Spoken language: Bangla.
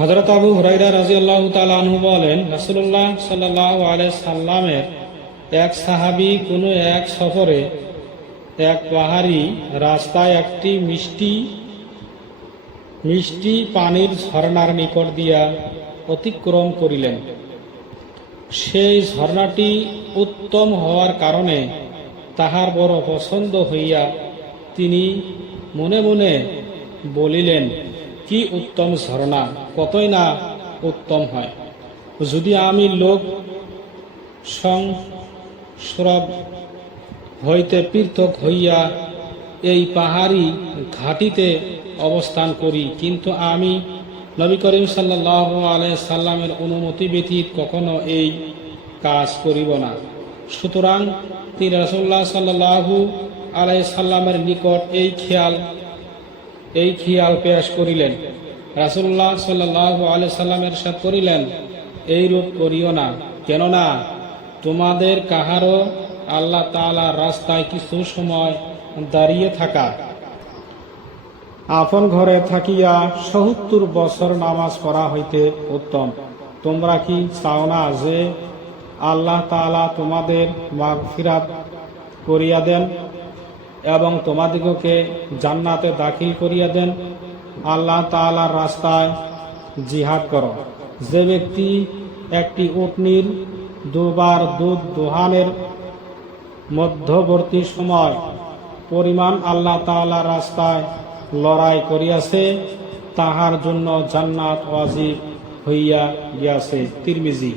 হযরত আবু হুরায়রা রাদিয়াল্লাহু তাআলা আনহু বলেন, রাসূলুল্লাহ সাল্লাল্লাহু আলাইহি সাল্লামের এক সাহাবী কোনো এক সফরে এক পাহাড়ি রাস্তায় একটি মিষ্টি পানির ঝর্ণার নিকট দিয়া অতিক্রম করিলেন। সেই ঝর্ণাটি উত্তম হওয়ার কারণে তাহার বড় পছন্দ হইয়া তিনি মনে মনে বলিলেন, কি উত্তম ঝর্ণা, কতই না উত্তম হয়। যদি আমি লোক সংস্রব হইতে পৃথক হইয়া এই পাহাড়ি ঘাটিতে অবস্থান করি, কিন্তু আমি নবী করিম সাল্লাল্লাহু আলাইহি সাল্লামের অনুমতি ব্যতীত কখনো এই কাজ করিব না। সুতরাং তিনি রাসূলুল্লাহ সাল্লাল্লাহু আলাইহি সাল্লামের নিকট এই খেয়াল পেশ করিলেন। রাসূলুল্লাহ সাল্লাল্লাহু আলাইহি সাল্লাম ইরশাদ করিলেন, এইরূপ করিও না, কেননা তোমাদের কাহারও আল্লাহ তাআলার রাস্তায় কিছু সময় দাঁড়িয়ে থাকা আপন ঘরে থাকিয়া ৭০ বছর নামাজ পড়া হইতে উত্তম। তোমরা কি চাও না যে আল্লাহ তাআলা তোমাদের মাগফিরাত করিয়া দেন এবং তোমাদিগকে জান্নাতে দাখিল করিয়া দেন? আল্লাহ তাআলার রাস্তায় জিহাদ করো। যে ব্যক্তি একটি উটনীর দুবার দুধ দোহানের মধ্যবর্তী সময় পরিমাণ আল্লাহ তাআলার রাস্তায় লড়াই করিয়াছে, তাহার জন্য জান্নাত ওয়াজিব হইয়া গিয়াছে। তিরমিজি।